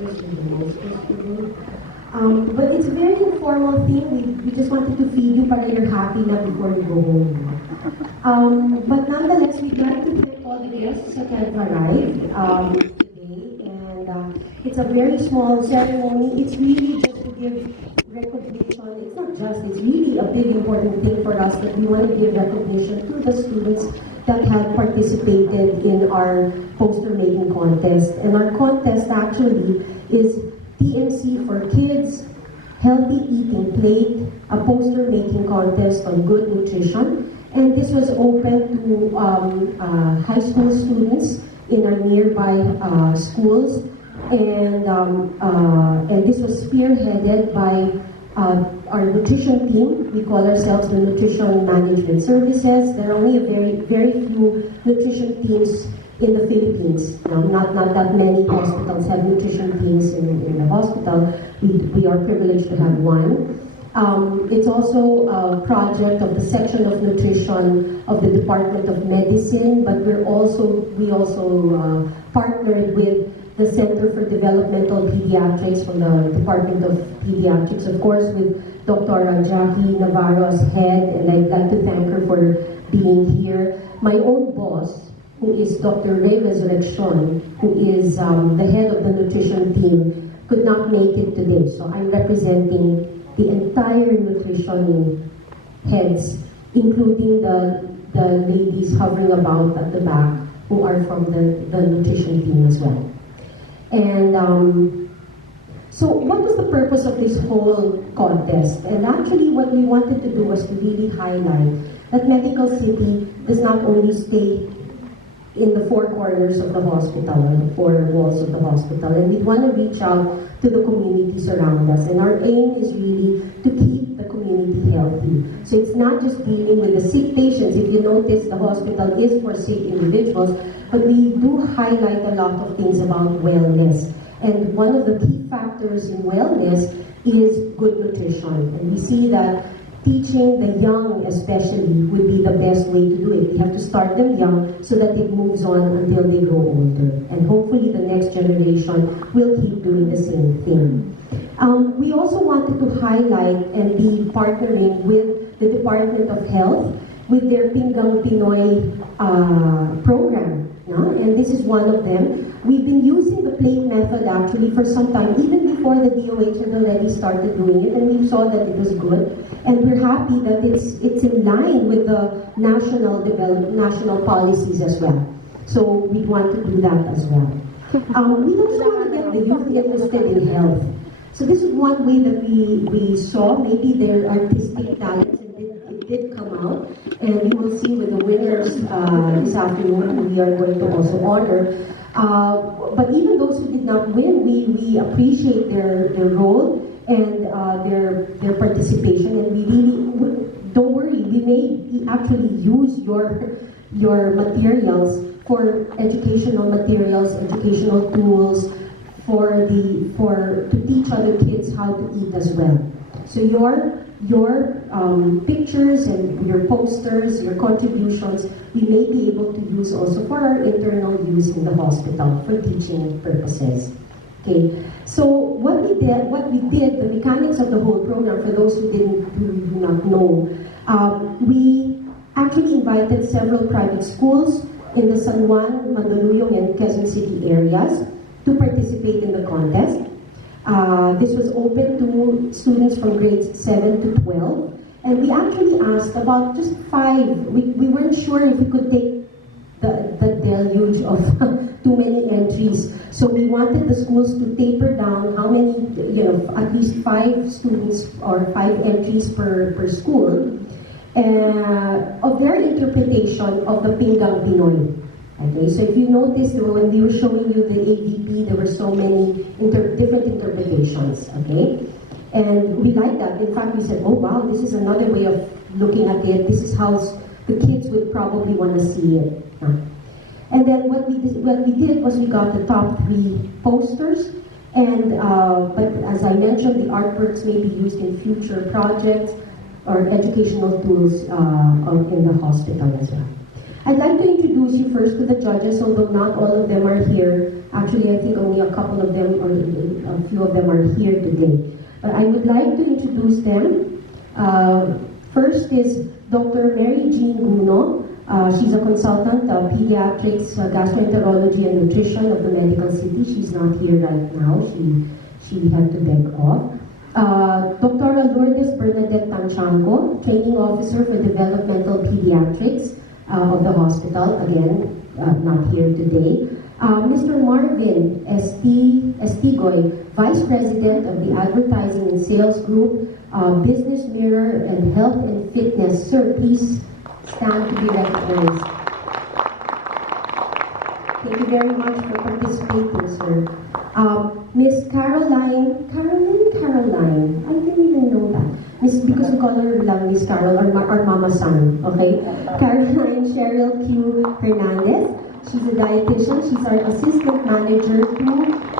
especially the high school students. But it's a very informal thing. We just wanted to feed you para you're happy na before you go home. But nonetheless, we'd like to thank all the guests that have arrived today. And it's a very small ceremony. It's really just to give recognition. It's not just, it's really a big important thing for us that we want to give recognition to the students that have participated in our poster making contest. And our contest actually is TMC for Kids, Healthy Eating Plate, a poster making contest on good nutrition. And this was open to high school students in our nearby schools. And this was spearheaded by our nutrition team. We call ourselves the Nutrition Management Services. There are only a very few nutrition teams in the Philippines. Not that many hospitals have nutrition teams in the hospital. We are privileged to have one. It's also a project of the section of nutrition of the Department of Medicine, but we also partnered with the Center for Developmental Pediatrics from the Department of Pediatrics, of course, with Dr. Jackie Navarro as head, and I'd like to thank her for being here. My own boss, who is Dr. Ray Resurrection, who is the head of the nutrition team, could not make it today. So I'm representing the entire nutrition heads, including the ladies hovering about at the back, who are from the nutrition team as well. And so what was the purpose of this whole contest? And actually what we wanted to do was to really highlight that Medical City does not only stay in the four corners of the hospital, or the four walls of the hospital, and we want to reach out to the communities around us. And our aim is really to keep the community healthy. So it's not just dealing with the sick patients. If you notice, the hospital is for sick individuals, but we do highlight a lot of things about wellness. And one of the key factors in wellness is good nutrition. And we see that teaching the young especially would be the best way to do it. We have to start them young so that it moves on until they grow older. And hopefully the next generation will keep doing the same thing. We also wanted to highlight and be partnering with the Department of Health with their Pinggang Pinoy program. And this is one of them. We've been using the plate method actually for some time, even before the DOH and the levy started doing it, and we saw that it was good. And we're happy that it's in line with the national policies as well. So we want to do that as well. We also want to get the youth interested in health. So this is one way that we saw maybe their artistic talents, and it did come out. And you will see with the winners this afternoon, who we are going to also honor. But even those who did not win, we appreciate their role and their participation. And we really, don't worry, we may actually use your materials for educational materials, educational tools, to teach other kids how to eat as well. So your pictures and your posters, your contributions, we may be able to use also for our internal use in the hospital for teaching purposes. Okay, so what we did, the mechanics of the whole program, for those who do not know, we actually invited several private schools in the San Juan, Mandaluyong, and Quezon City areas to participate in the contest. This was open to students from grades 7 to 12. And we actually asked about just 5. We weren't sure if we could take the deluge of too many entries. So we wanted the schools to taper down how many, at least 5 students or 5 entries per school of their interpretation of the Pinggang Pinoy. Okay, so if you notice, when we were showing you the AVP, there were so many different interpretations, okay? And we like that. In fact, we said, oh wow, this is another way of looking at it. This is how the kids would probably want to see it. And then what we did was we got the top 3 posters, and but as I mentioned, the artworks may be used in future projects or educational tools in the hospital as well. I'd like to introduce you first to the judges, although not all of them are here. Actually, I think only a couple of them, or a few of them are here today. But I would like to introduce them. First is Dr. Mary Jean Guno. She's a consultant, pediatrics, gastroenterology, and nutrition of the Medical City. She's not here right now. She had to beg off. Dr. Lourdes Bernadette Tanchanco, training officer for developmental pediatrics of the hospital. Again, not here today. Mr. Marvin Estigoy, Vice President of the Advertising and Sales Group, Business Mirror and Health and Fitness. Sir, please stand to be recognized. Thank you very much for participating, sir. Miss Caroline, I didn't even know that. Because we call her lang Miss Carol, our mama son, okay? Caroline Cheryl Q. Hernandez. She's a dietitian. She's our assistant manager to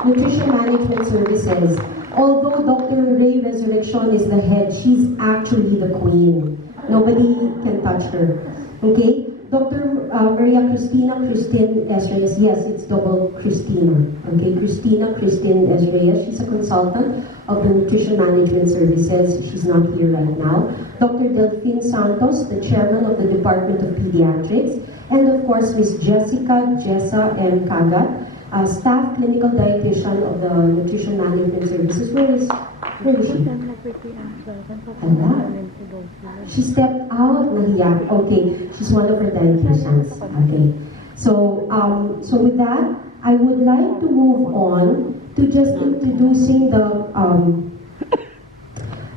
Nutrition Management Services. Although Dr. Ray Resurrection is the head, she's actually the queen. Nobody can touch her. Okay? Dr. Maria Christina Christine Esreyes. Yes, it's double Christina. Okay? Christina Christine Esreyes. She's a consultant of the Nutrition Management Services. She's not here right now. Dr. Delphine Santos, the chairman of the Department of Pediatrics. And of course, Ms. Jessa M. Kagat, staff clinical dietitian of the Nutrition Management Services. Where is she? She stepped out, Maria. Okay, she's one of her dietitians. Okay, so with that, I would like to move on to just introducing the.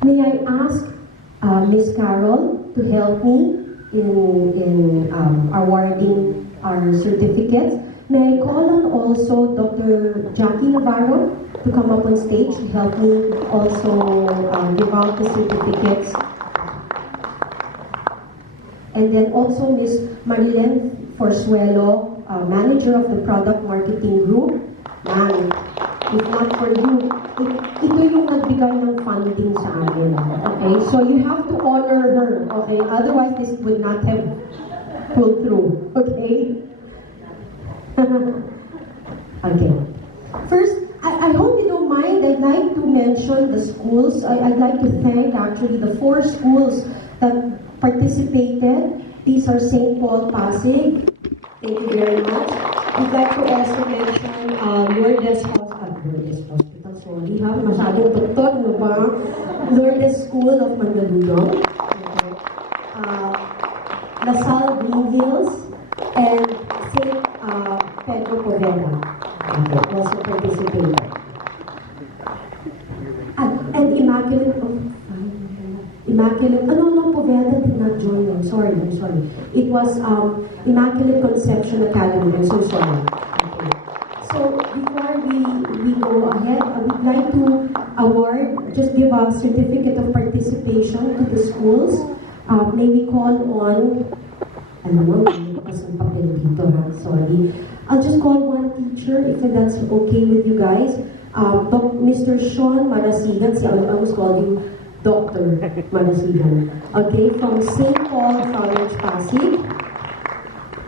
May I ask Ms. Carol to help me in awarding our certificates. May I call on also Dr. Jackie Navarro to come up on stage to help me also give out the certificates. And then also Ms. Marilyn Forzuelo, manager of the product marketing group. Ma'am, if not for you, ito yung nagbigay ng funding sa amin. Okay? So you have to honor her. Okay? Otherwise, this would not have pulled through. Okay? Okay. First, I hope you don't mind. I'd like to mention the schools. I'd like to thank actually the 4 schools that participated. These are St. Paul Pasig. Thank you very much. We'd like to also mention Lourdes Hospital. Sorry ha, masyadong doktor, no ba? Lourdes School of Mandaluyong. Okay. LaSalle Green Hills and St. Pedro Poveda. Okay, also participated. And Immaculate, no, Poveda did not join. I'm sorry. It was Immaculate Conception Academy. I'm so sorry. Okay. So before we go ahead, I would like to just give a certificate of participation to the schools. May we call on, sorry. I'll just call one teacher if that's okay with you guys. Mr. Sean Marasigan, see, I always call you Dr. Marasigan. Okay, from St. Paul College, Pasig.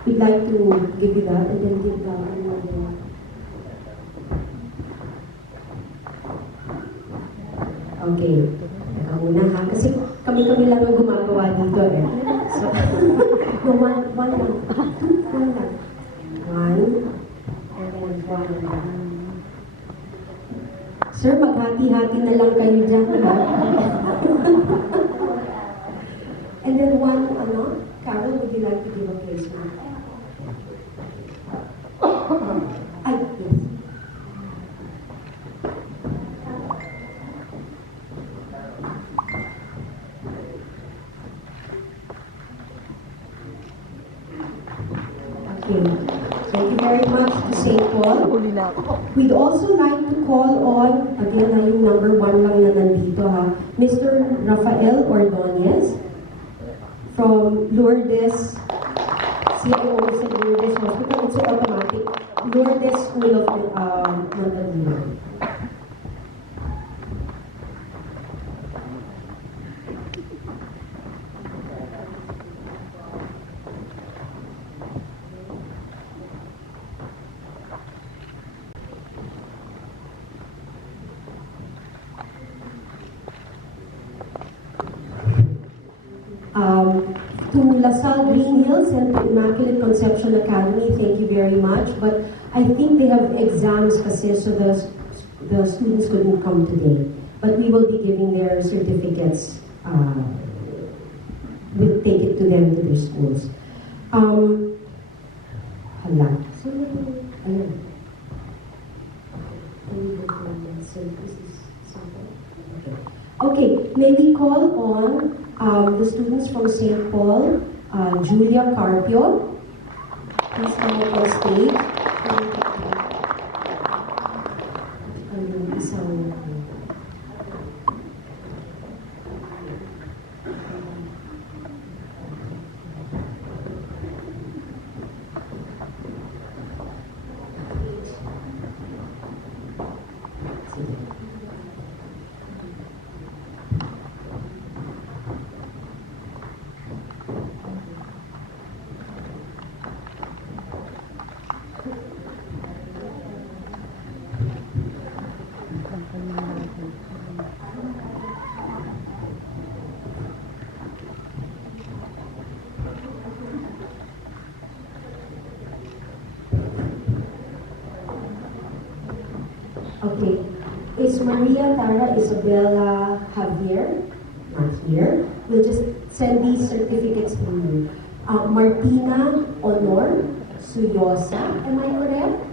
We'd like to give you that and then give another. Okay. Teka muna ha. Kasi kami-kami lang ang gumagawa dito eh. So, no, one lang. One. And then one. Sir, maghati-hati na lang kayo dyan, ha? And then one, Carol, would you like to give a placement? Ay, yes. Thank you very much to St. Paul. We'd also like to call on, again, yung number 1 lang na nandito ha, Mr. Rafael Ordonez from Lourdes, CIO sa Lourdes Hospital. It's automatic. Lourdes School of Mandaluyong. To LaSalle Green Hills and to Immaculate Conception Academy, thank you very much. But I think they have exams kasi, so the students couldn't come today. But we will be giving their certificates. We'll take it to them to their schools. Hala. So, ayun. Okay, may we call on the students from St. Paul, Julia Carpio. Please come up on stage. Okay, is Maria Tara Isabella Javier not here? We'll just send these certificates to you. Martina Honor Suyosa, am I correct?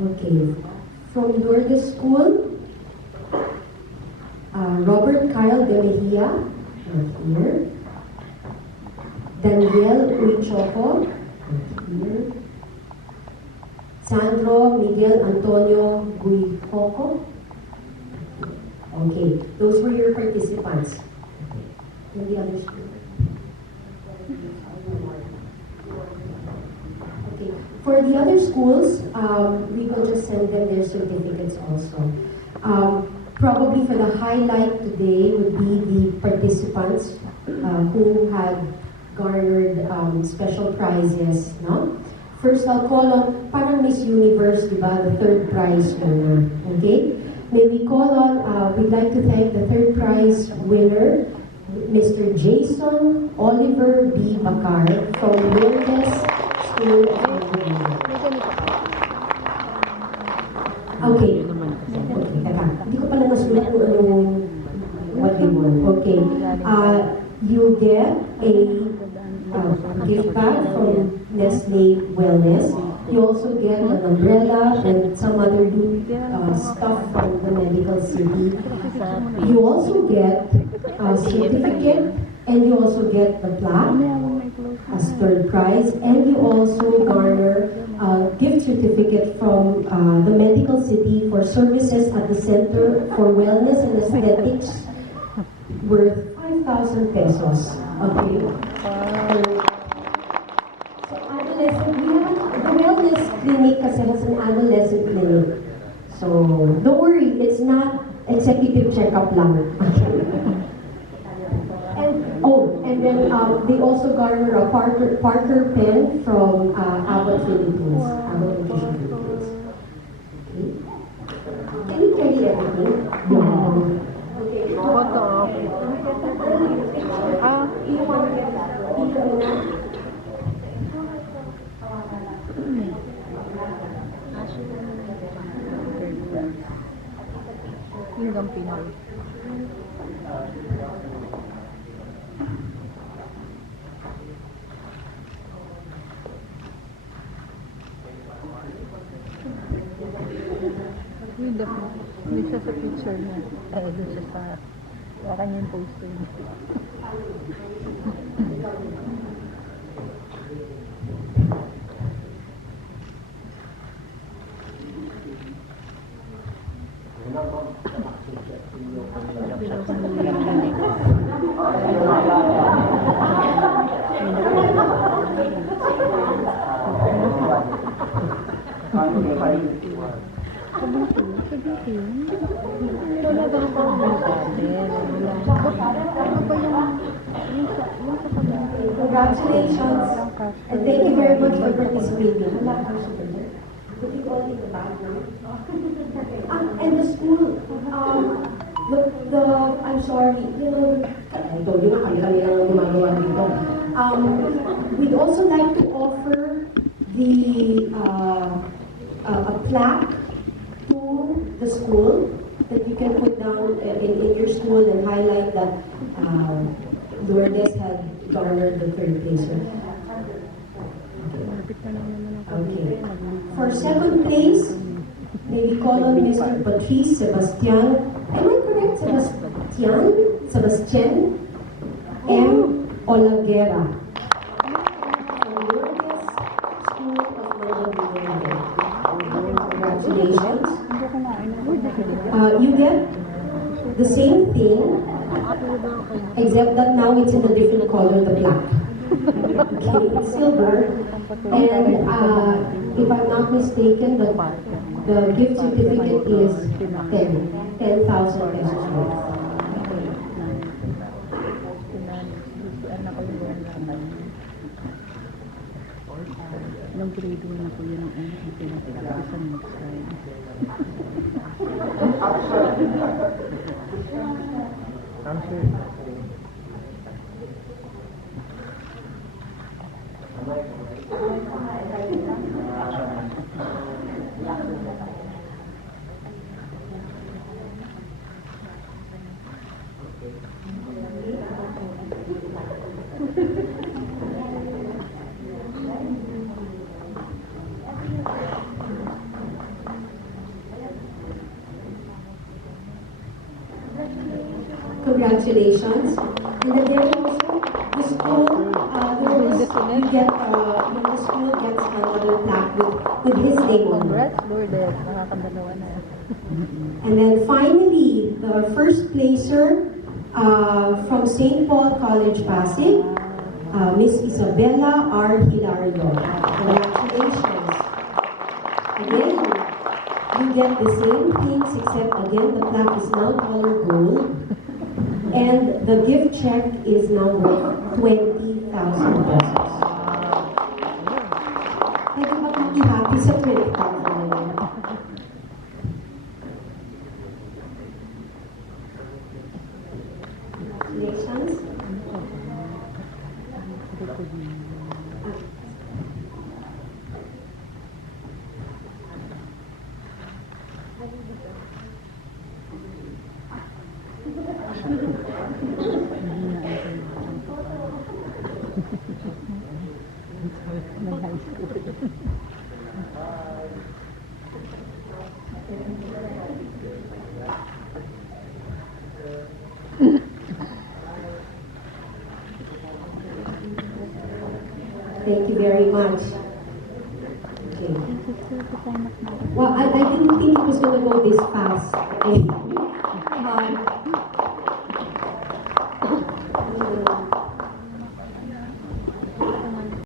Okay, from Lourdes School, Robert Kyle De Mejia, not here. Daniel Uichoco, not here. Sandro Miguel Antonio Guijoco. Okay, those were your participants. And the other school. Okay, for the other schools, we will just send them their certificates also. Probably for the highlight today would be the participants who had garnered special prizes, no? First, I'll call on, parang Miss Universe, diba, the third prize winner, okay? May we call on, we'd like to thank the third prize winner, Mr. Jason Oliver B. Bacar from Lourdes School of Engineering. Okay. Hindi ko pala nasulat kung anong what they want. Okay. You get a gift bag from Nestle Wellness. You also get an umbrella and some other stuff from the medical city. You also get a certificate and you also get the plaque as third prize, and you also garner a gift certificate from the medical city for services at the Center for Wellness and Aesthetics worth 5,000 pesos. Okay. So adolescent, we have the wellness clinic kasi has an adolescent clinic. So don't worry, it's not executive checkup lang. And then they also garner a Parker pen from Abbott Philippines. Abbott Nutrition Philippines. Okay. Can you carry everything? Yeah. Okay. You want to get that? Hinggang Pinoy. Hindi siya sa picture niya. Doon siya sa kanyang poster niya. Congratulations, and thank you very much for participating. And the school, I'm sorry, I told you na kami lang gumagawa dito. We'd also like to offer a plaque to the school that you can put down in your school and highlight that Lourdes had garnered the third place. Okay. For second place, may we call on Mr. Patrice Sebastian. Am I correct? Sebastian M. Olaguera. From Lourdes School of Manila. Congratulations. You get the same thing, except that now it's in a different color, the black. Okay, it's silver. And if I'm not mistaken, the gift certificate is 10,000 pesos worth. Nung grade 1 na po yun ang pinapilala sa next slide. Congratulations. And again, also, the school, the school gets another plaque with his name on it. Congrats, Lourdes. Nakakadalawa na. And then finally, the first placer from St. Paul College, Pasig, Miss Isabella R. Hilario. Congratulations. Again, you get the same things, except again, the plaque is now color gold. And the gift check is now worth 20,000 pesos. I think I'm really happy sa 20,000. Congratulations. Thank you very much. Okay. Well, I didn't think it was going to go this fast. Okay.